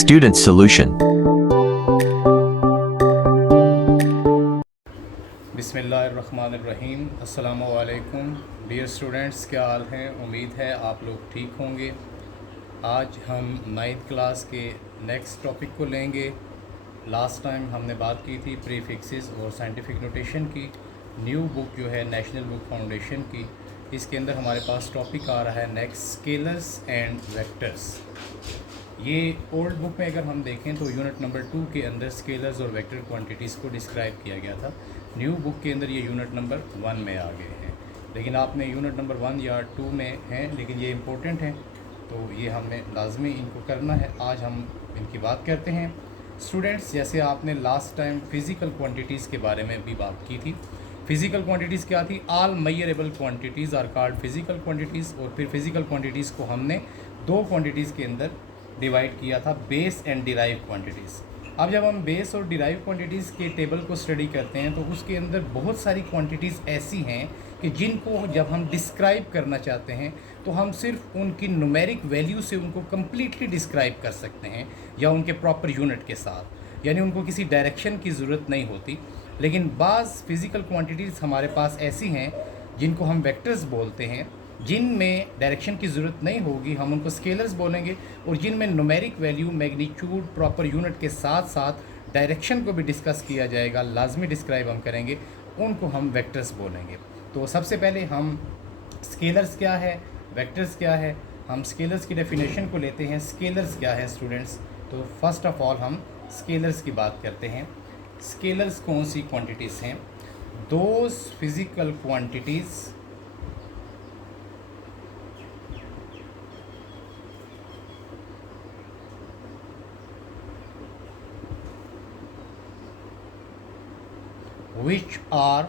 Student Solution. बिस्मिल्लाहिर्रहमानिर्रहीम। अस्सलामु अलैकुम डियर स्टूडेंट्स, क्या हाल हैं? उम्मीद है आप लोग ठीक होंगे। आज हम 9th क्लास के नेक्स्ट टॉपिक को लेंगे। लास्ट टाइम हमने बात की थी प्रीफिक्सेस और साइंटिफिक नोटेशन की। न्यू बुक जो है नेशनल बुक फाउंडेशन की, इसके अंदर हमारे पास टॉपिक आ रहा है नेक्स्ट स्केलर्स एंड वेक्टर्स। ये ओल्ड बुक में अगर हम देखें तो यूनिट नंबर 2 के अंदर स्केलर्स और वेक्टर क्वांटिटीज़ को डिस्क्राइब किया गया था। न्यू बुक के अंदर ये यूनिट नंबर 1 में आ गए हैं, लेकिन आपने यूनिट नंबर 1 या 2 में हैं, लेकिन ये इम्पोर्टेंट हैं तो ये हमने लाजमी इनको करना है। आज हम इनकी बात करते हैं। स्टूडेंट्स, जैसे आपने लास्ट टाइम फ़िज़िकल क्वांटिटीज़ के बारे में भी बात की थी। फ़िज़िकल क्वांटिटीज़ क्या थी? All measurable quantities are called physical quantities. और फिर फ़िज़िकल क्वांटिटीज़ को हमने दो क्वांटिटीज़ के अंदर डिवाइड किया था, बेस एंड डिराइव क्वांटिटीज़। अब जब हम बेस और डिराइव क्वांटिटीज़ के टेबल को स्टडी करते हैं तो उसके अंदर बहुत सारी क्वांटिटीज़ ऐसी हैं कि जिनको जब हम डिस्क्राइब करना चाहते हैं तो हम सिर्फ उनकी न्यूमेरिक वैल्यू से उनको कम्प्लीटली डिस्क्राइब कर सकते हैं, या उनके प्रॉपर यूनिट के साथ, यानी उनको किसी डायरेक्शन की ज़रूरत नहीं होती। लेकिन बाज़ फ़िज़िकल क्वांटिटीज़ हमारे पास ऐसी हैं जिनको हम वेक्टर्स बोलते हैं, जिनमें डायरेक्शन की ज़रूरत नहीं होगी, हम उनको स्केलर्स बोलेंगे। और जिनमें numeric value, magnitude, proper unit के साथ साथ डायरेक्शन को भी डिस्कस किया जाएगा, लाजमी डिस्क्राइब हम करेंगे, उनको हम वेक्टर्स बोलेंगे। तो सबसे पहले हम स्केलर्स क्या है, वेक्टर्स क्या है, हम स्केलर्स की डेफिनेशन को लेते हैं। स्केलर्स क्या है स्टूडेंट्स? तो फर्स्ट ऑफ ऑल हम स्केलर्स की बात करते हैं। स्केलर्स कौन सी क्वांटिटीज़ हैं? Those physical quantities which are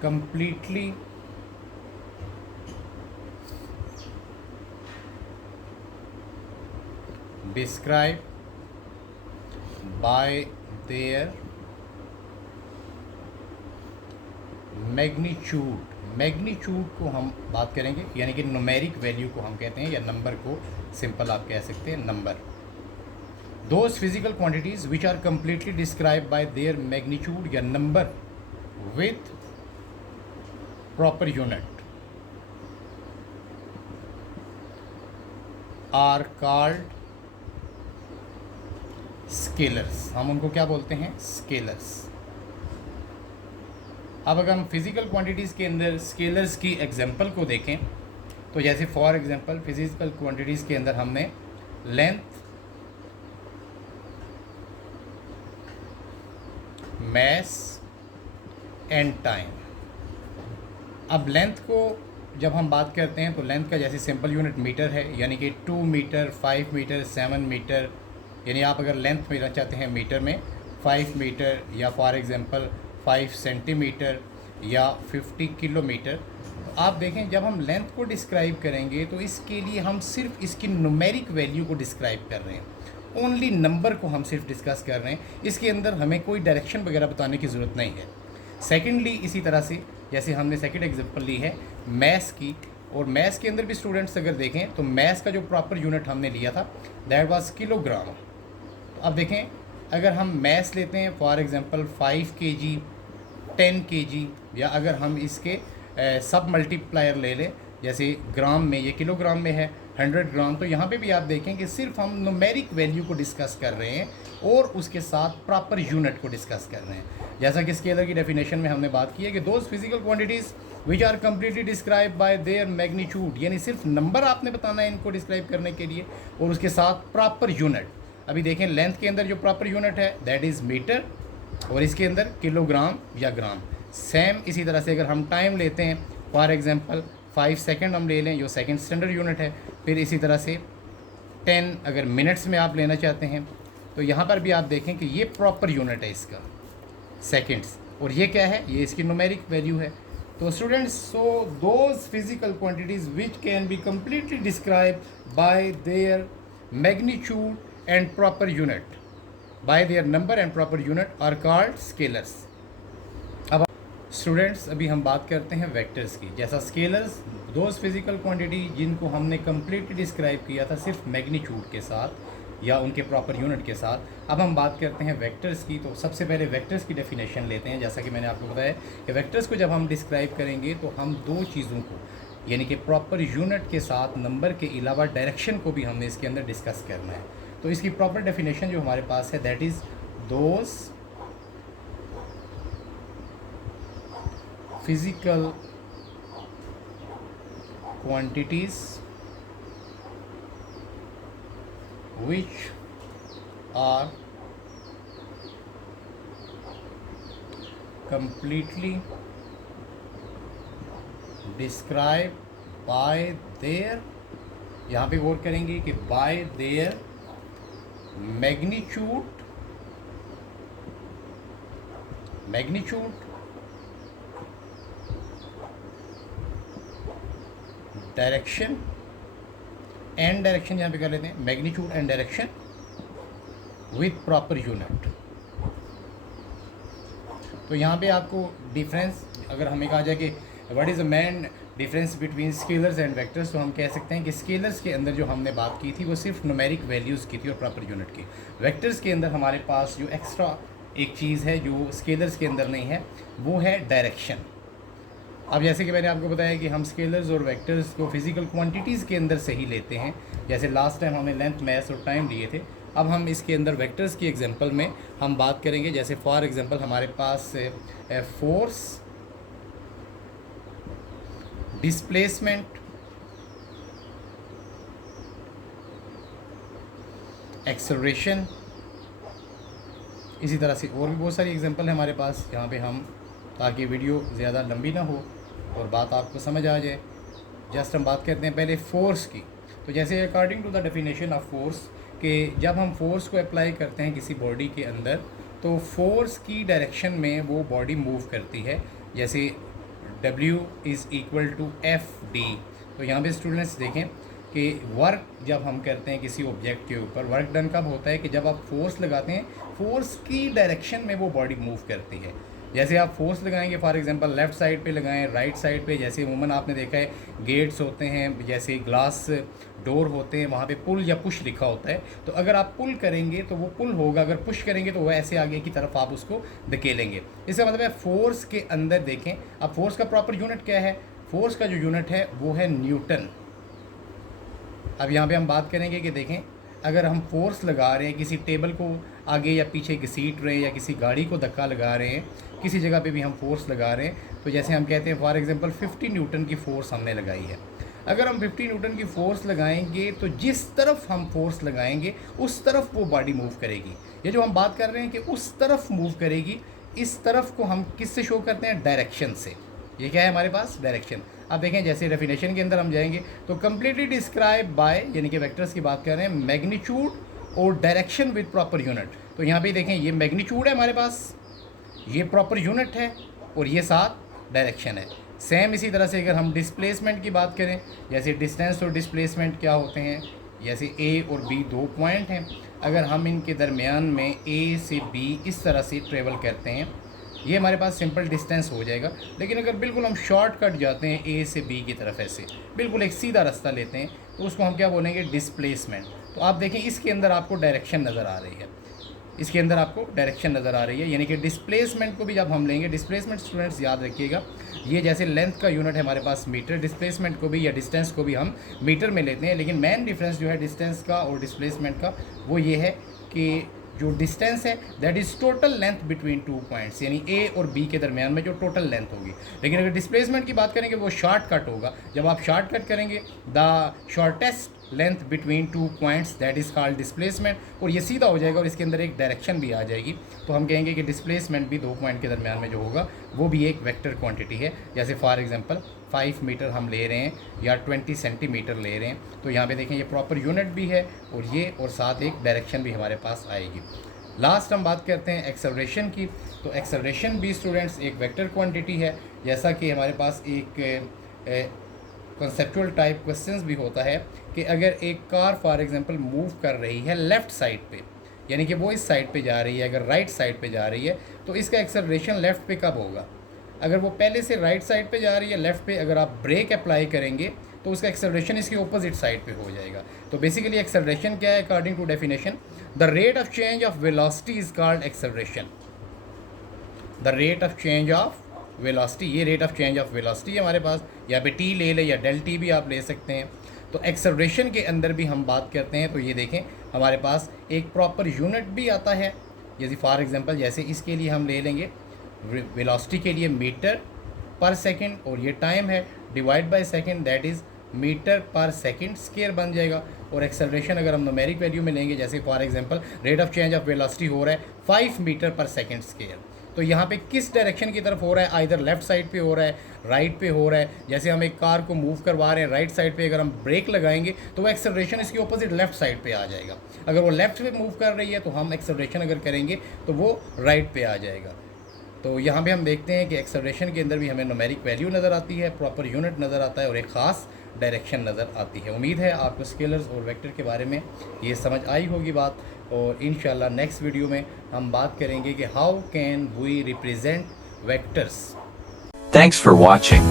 completely described by their magnitude. Magnitude को हम बात करेंगे, यानी कि न्यूमेरिक वैल्यू को हम कहते हैं, या नंबर को सिंपल आप कह सकते हैं, number. Those physical quantities which are completely described by their magnitude या number with proper unit are called scalars। हम उनको क्या बोलते हैं? स्केलर्स। अब अगर हम फिज़िकल क्वांटिटीज़ के अंदर स्केलर्स की एग्जांपल को देखें तो जैसे फॉर एग्जांपल फिज़िकल क्वांटिटीज़ के अंदर हमने लेंथ, मैस एंड टाइम। अब लेंथ को जब हम बात करते हैं तो लेंथ का जैसे सिंपल यूनिट मीटर है, यानी कि 2 मीटर, 5 मीटर, 7 मीटर। यानी आप अगर लेंथ मेरा चाहते हैं मीटर में 5 मीटर, या फॉर एग्जांपल 5 सेंटीमीटर, या 50 किलोमीटर। तो आप देखें, जब हम लेंथ को डिस्क्राइब करेंगे तो इसके लिए हम सिर्फ इसकी न्यूमेरिक वैल्यू को डिस्क्राइब कर रहे हैं, ओनली नंबर को हम सिर्फ डिस्कस कर रहे हैं। इसके अंदर हमें कोई डायरेक्शन वगैरह बताने की ज़रूरत नहीं है। सेकेंडली, इसी तरह से जैसे हमने सेकेंड एग्जांपल ली है मैथ्स की, और मैथ्स के अंदर भी स्टूडेंट्स अगर देखें तो मैथ्स का जो प्रॉपर यूनिट हमने लिया था दैट वाज किलोग्राम। तो अब देखें, अगर हम मैथ्स लेते हैं फॉर एग्जांपल 5 kg, 10 kg, या अगर हम इसके सब मल्टीप्लायर ले लें, जैसे ग्राम में, ये किलोग्राम में है 100 ग्राम, तो यहाँ पे भी आप देखें कि सिर्फ हम न्यूमेरिक वैल्यू को डिस्कस कर रहे हैं और उसके साथ प्रॉपर यूनिट को डिस्कस कर रहे हैं। जैसा कि स्केलर की डेफिनेशन में हमने बात की है कि those physical quantities which are completely describe by their magnitude, यानी सिर्फ नंबर आपने बताना है इनको डिस्क्राइब करने के लिए, और उसके साथ प्रॉपर यूनिट। अभी देखें, लेंथ के अंदर जो प्रॉपर यूनिट है दैट इज़ मीटर, और इसके अंदर किलोग्राम या ग्राम। सेम इसी तरह से अगर हम टाइम लेते हैं फॉर एग्जांपल 5 सेकंड हम ले लें, जो सेकंड स्टैंडर्ड यूनिट है। फिर इसी तरह से 10 अगर मिनट्स में आप लेना चाहते हैं तो यहाँ पर भी आप देखें कि ये प्रॉपर यूनिट है इसका, सेकंड्स। और ये क्या है? ये इसकी न्यूमेरिक वैल्यू है। तो students, so those physical quantities which can be completely describe by their magnitude and proper unit, by their number and proper unit are called scalars. अब स्टूडेंट्स, अभी हम बात करते हैं वेक्टर्स की। जैसा स्केलर्स दोज फिज़िकल क्वांटिटी जिनको हमने कम्प्लीटली डिस्क्राइब किया था सिर्फ मैग्नीट्यूड के साथ या उनके प्रॉपर यूनिट के साथ। अब हम बात करते हैं वेक्टर्स की। तो सबसे पहले वेक्टर्स की डेफिनेशन लेते हैं। जैसा कि मैंने आपको बताया कि वेक्टर्स को जब हम डिस्क्राइब करेंगे तो हम दो चीज़ों को, यानी कि प्रॉपर यूनिट के साथ नंबर के अलावा डायरेक्शन को भी हमने इसके अंदर डिस्कस करना है। तो इसकी प्रॉपर डेफिनेशन जो हमारे पास है, that is those physical quantities which are completely described by their, यहाँ पे गौर करेंगे कि by their magnitude, direction and direction, यहाँ पे कर लेते हैं magnitude and direction with proper unit. तो यहाँ पे आपको डिफरेंस अगर हमें कहा जाए कि what is the main difference between scalars and vectors, तो हम कह सकते हैं कि स्केलर्स के अंदर जो हमने बात की थी वो सिर्फ न्यूमेरिक वैल्यूज़ की थी और प्रॉपर यूनिट की। वेक्टर्स के अंदर हमारे पास जो एक्स्ट्रा एक चीज़ है जो स्केलर्स के अंदर नहीं है, वो है डायरेक्शन। अब जैसे कि मैंने आपको बताया कि हम स्केलर्स और वेक्टर्स को फिज़िकल क्वांटिटीज़ के अंदर से ही लेते हैं। जैसे लास्ट टाइम हमने लेंथ, मैथ और टाइम लिए थे, अब हम इसके अंदर वेक्टर्स की एग्जांपल में हम बात करेंगे। जैसे फॉर एग्जांपल हमारे पास फोर्स, डिस्प्लेसमेंट, एक्सेलरेशन, इसी तरह से और भी बहुत सारी एग्जांपल है हमारे पास यहाँ पे हम, ताकि वीडियो ज़्यादा लंबी ना हो और बात आपको समझ आ जाए। जस्ट हम बात करते हैं पहले फोर्स की। तो जैसे according to the definition of force, कि जब हम फोर्स को अप्लाई करते हैं किसी बॉडी के अंदर, तो फोर्स की डायरेक्शन में वो बॉडी मूव करती है। जैसे W is equal to FD। तो यहाँ पे स्टूडेंट्स देखें कि वर्क जब हम करते हैं किसी ऑब्जेक्ट के ऊपर, वर्क डन कब होता है कि जब आप फोर्स लगाते हैं, फोर्स की डायरेक्शन में वो बॉडी मूव करती है। जैसे आप फोर्स लगाएंगे फॉर एग्जांपल लेफ़्ट साइड पे लगाएं, राइट साइड पे, जैसे अमूमन आपने देखा है गेट्स होते हैं, जैसे ग्लास डोर होते हैं, वहाँ पे पुल या पुश लिखा होता है। तो अगर आप पुल करेंगे तो वो पुल होगा, अगर पुश करेंगे तो वह ऐसे आगे की तरफ आप उसको धकेलेंगे। इसका मतलब है फोर्स के अंदर देखें। अब फोर्स का प्रॉपर यूनिट क्या है? फोर्स का जो यूनिट है वो है न्यूटन। अब यहाँ पे हम बात करेंगे कि देखें, अगर हम फोर्स लगा रहे हैं, किसी टेबल को आगे या पीछे घसीट रहे हैं या किसी गाड़ी को धक्का लगा रहे हैं, किसी जगह पे भी हम फोर्स लगा रहे हैं, तो जैसे हम कहते हैं फॉर एग्जांपल 50 न्यूटन की फ़ोर्स हमने लगाई है। अगर हम 50 न्यूटन की फ़ोर्स लगाएंगे तो जिस तरफ हम फोर्स लगाएंगे उस तरफ वो बॉडी मूव करेगी। ये जो हम बात कर रहे हैं कि उस तरफ मूव करेगी, इस तरफ को हम किससे शो करते हैं? डायरेक्शन से। ये क्या है हमारे पास? डायरेक्शन। अब देखें जैसे डेफिनेशन के अंदर हम जाएंगे तो कम्प्लीटली डिस्क्राइब बाय, यानी कि वेक्टर्स की बात कर रहे हैं, मैग्नीट्यूड और डायरेक्शन विद प्रॉपर यूनिट। तो यहाँ पे देखें ये मैग्नीट्यूड है हमारे पास, ये प्रॉपर यूनिट है और ये साथ डायरेक्शन है। सेम इसी तरह से अगर हम डिस्प्लेसमेंट की बात करें, जैसे डिस्टेंस और डिस्प्लेसमेंट क्या होते हैं, जैसे A और B दो पॉइंट हैं, अगर हम इनके दरमियान में A से B इस तरह से ट्रेवल करते हैं, ये हमारे पास सिंपल डिस्टेंस हो जाएगा। लेकिन अगर बिल्कुल हम शॉर्टकट जाते हैं A से B की तरफ, ऐसे बिल्कुल एक सीधा रास्ता लेते हैं, तो उसको हम क्या बोलेंगे? डिस्प्लेसमेंट। तो आप देखें इसके अंदर आपको डायरेक्शन नज़र आ रही है, इसके अंदर आपको डायरेक्शन नज़र आ रही है, यानी कि डिस्प्लेसमेंट को भी जब हम लेंगे, डिस्प्लेसमेंट स्टूडेंट्स याद रखिएगा, ये जैसे लेंथ का यूनिट है हमारे पास मीटर, डिस्प्लेसमेंट को भी या डिस्टेंस को भी हम मीटर में लेते हैं। लेकिन मेन डिफरेंस जो है डिस्टेंस का और डिस्प्लेसमेंट का वो ये है कि जो डिस्टेंस है that is total length between two points, यानी ए और बी के दरमियान में जो टोटल लेंथ होगी। लेकिन अगर डिस्प्लेसमेंट की बात करेंगे वो शॉर्टकट होगा। जब आप शॉर्टकट करेंगे, the shortest length between two points that is called displacement, और ये सीधा हो जाएगा और इसके अंदर एक डायरेक्शन भी आ जाएगी। तो हम कहेंगे कि डिस्प्लेसमेंट भी दो पॉइंट के दरमियान में जो होगा वो भी एक वेक्टर क्वांटिटी है। जैसे फॉर एग्जांपल 5 मीटर हम ले रहे हैं या 20 सेंटीमीटर ले रहे हैं, तो यहाँ पे देखें ये प्रॉपर यूनिट भी है और ये, और साथ एक डायरेक्शन भी हमारे पास आएगी। लास्ट हम बात करते हैं एक्सेलरेशन की। तो एक्सेलरेशन भी स्टूडेंट्स एक वेक्टर क्वांटिटी है। जैसा कि हमारे पास एक कॉन्सेप्चुअल टाइप क्वेश्चंस भी होता है कि अगर एक कार फॉर एग्जांपल मूव कर रही है लेफ़्ट साइड पे, यानी कि वो इस साइड पे जा रही है, अगर राइट साइड पे जा रही है, तो इसका एक्सेलरेशन लेफ़्ट पे कब होगा? अगर वो पहले से राइट साइड पे जा रही है लेफ़्ट पे, अगर आप ब्रेक अप्लाई करेंगे तो उसका एक्सेलरेशन इसके ऑपोजिट साइड पे हो जाएगा। तो बेसिकली एक्सेलरेशन क्या है according to definition, the rate of change of velocity is called acceleration. The rate of change of velocity, ये rate of change of velocity है हमारे पास, यहाँ पे टी ले लें या डेल टी भी आप ले सकते हैं। तो एक्सेलरेशन के अंदर भी हम बात करते हैं तो ये देखें हमारे पास एक प्रॉपर यूनिट भी आता है, जैसे फॉर एग्जांपल जैसे इसके लिए हम ले लेंगे वेलोसिटी के लिए मीटर पर सेकंड, और ये टाइम है divide by second, that is meter per second square बन जाएगा। और एक्सेलरेशन अगर हम न्यूमेरिक वैल्यू में लेंगे, जैसे for example rate of change of velocity हो रहा है 5 मीटर पर सेकंड स्क्वायर, तो यहाँ पे किस डायरेक्शन की तरफ हो रहा है, आइदर लेफ्ट साइड पे हो रहा है, राइट पे हो रहा है। जैसे हम एक कार को मूव करवा रहे हैं राइट साइड पे, अगर हम ब्रेक लगाएंगे तो वो एक्सेलरेशन इसकी ऑपोजिट लेफ्ट साइड पे आ जाएगा। अगर वो लेफ्ट पे मूव कर रही है तो हम एक्सेलरेशन अगर करेंगे तो वो राइट पे आ जाएगा। तो यहाँ पे हम देखते हैं कि एक्सेलरेशन के अंदर भी हमें न्यूमेरिक वैल्यू नज़र आती है, प्रॉपर यूनिट नज़र आता है और एक ख़ास डायरेक्शन नज़र आती है। उम्मीद है आपको स्केलर्स और वेक्टर के बारे में ये समझ आई होगी बात, और इंशाल्लाह नेक्स्ट वीडियो में हम बात करेंगे कि how can we represent vectors. Thanks for watching.